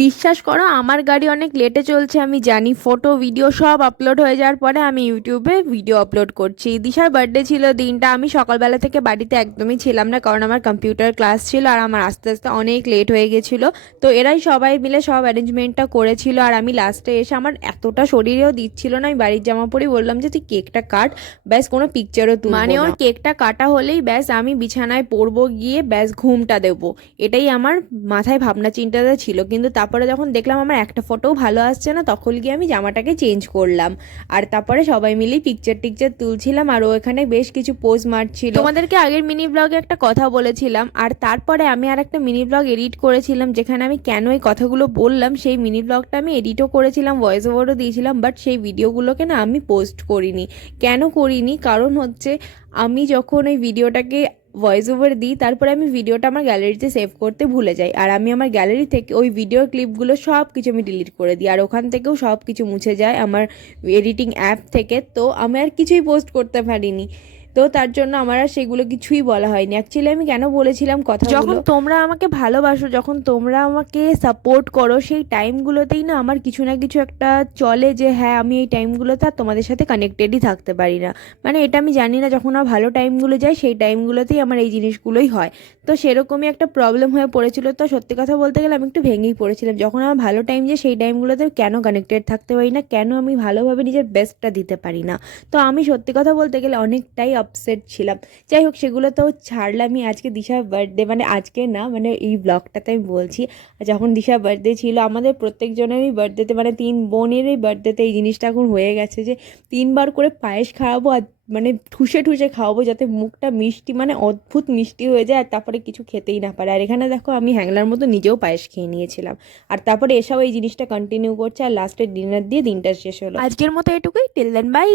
বিশ্বাস করো আমার গাড়ি অনেক লেটে চলছে, আমি জানি। ফটো ভিডিও সব আপলোড হয়ে যাওয়ার পরে আমি ইউটিউবে ভিডিও আপলোড করছি। দিশার বার্থডে ছিল দিনটা, আমি সকালবেলা থেকে বাড়িতে একদমই ছিলাম না, কারণ আমার কম্পিউটার ক্লাস ছিল আর আমার আস্তে আস্তে অনেক লেট হয়ে গেছিলো। তো এরাই সবাই মিলে সব অ্যারেঞ্জমেন্টটা করেছিল, আর আমি লাস্টে এসে আমার এতটা শরীরেও দিচ্ছিল না, আমি বাড়ির জামা পরেই বললাম যে তুই কেকটা কাট, ব্যাস কোনো পিকচারও তুলবো না। মানে ওর কেকটা কাটা হলেই ব্যাস আমি বিছানায় পড়বো, গিয়ে ব্যাস ঘুমটা দেবো, এটাই আমার মাথায় ভাবনা চিন্তাটা ছিল। কিন্তু তারপরে যখন দেখলাম আমার একটা ফটোও ভালো আসছে না, তখন গিয়ে আমি জামাটাকে চেঞ্জ করলাম। আর তারপরে সবাই মিলেই পিকচার টিকচার তুলছিলাম, আর ও এখানে বেশ কিছু পোজ মারছিল। তোমাদেরকে আগের মিনি ব্লগে একটা কথা বলেছিলাম, আর তারপরে আমি আর একটা মিনি ব্লগ এডিট করেছিলাম, যেখানে আমি কেন এই কথাগুলো বললাম সেই মিনি ব্লগটা আমি এডিটও করেছিলাম, ভয়েস ওভারও দিয়েছিলাম, বাট সেই ভিডিওগুলোকে না আমি পোস্ট করিনি। কেন করিনি? কারণ হচ্ছে আমি যখন ওই ভিডিওটাকে ভয়েস ওভার দিই, তারপরে আমি ভিডিওটা আমার গ্যালারিতে সেভ করতে ভুলে যাই, আর আমি আমার গ্যালারি থেকে ওই ভিডিও ক্লিপগুলো সব কিছু আমি ডিলিট করে দিই, আর ওখান থেকেও সব কিছু মুছে যায় আমার এডিটিং অ্যাপ থেকে। তো আমি আর কিছুই পোস্ট করতে পারিনি, তো তার জন্য আমার আর সেগুলো কিছুই বলা হয়নি। অ্যাকচুয়ালি আমি কেন বলেছিলাম কথা, যখন তোমরা আমাকে ভালোবাসো, যখন তোমরা আমাকে সাপোর্ট করো, সেই টাইমগুলোতেই না আমার কিছু না কিছু একটা চলে যে হ্যাঁ আমি এই টাইমগুলোতে আর তোমাদের সাথে কানেক্টেডই থাকতে পারি না। মানে এটা আমি জানি না, যখন আমার ভালো টাইমগুলো যায় সেই টাইমগুলোতেই আমার এই জিনিসগুলোই হয়। তো সেরকমই একটা প্রবলেম হয়ে পড়েছিল। তো সত্যি কথা বলতে গেলে আমি একটু ভেঙেই পড়েছিলাম, যখন আমার ভালো টাইম যায় সেই টাইমগুলোতে কেন কানেক্টেড থাকতে পারি না, কেন আমি ভালোভাবে নিজের বেস্টটা দিতে পারি না। তো আমি সত্যি কথা বলতে গেলে অনেকটাই আপসেট ছিলাম। যাই হোক, সেগুলো তো ছাড়লামই। আজকে দিশার বার্থডে, মানে আজকে না, মানে এই ব্লগটাতে আমি বলছি, যখন দিশার বার্থডে ছিল, আমাদের প্রত্যেকজনেরই বার্থডেতে, মানে 3 বোনেরই বার্থডেতে এই জিনিসটা এখন হয়ে গেছে যে 3বার করে পায়েস খাওয়াবো, আর মানে ঠুসে ঠুসে খাওয়াবো, যাতে মুখটা মিষ্টি, মানে অদ্ভুত মিষ্টি হয়ে যায়, আর তারপরে কিছু খেতেই না পারে। আর এখানে দেখো আমি হ্যাংলার মতো নিজেও পায়েস খেয়ে নিয়েছিলাম, আর তারপরে এসেও এই জিনিসটা কন্টিনিউ করছে, আর লাস্টের ডিনার দিয়ে দিনটা শেষ হলো। আজকের মতো এটুকুই, টিল দেন বাই।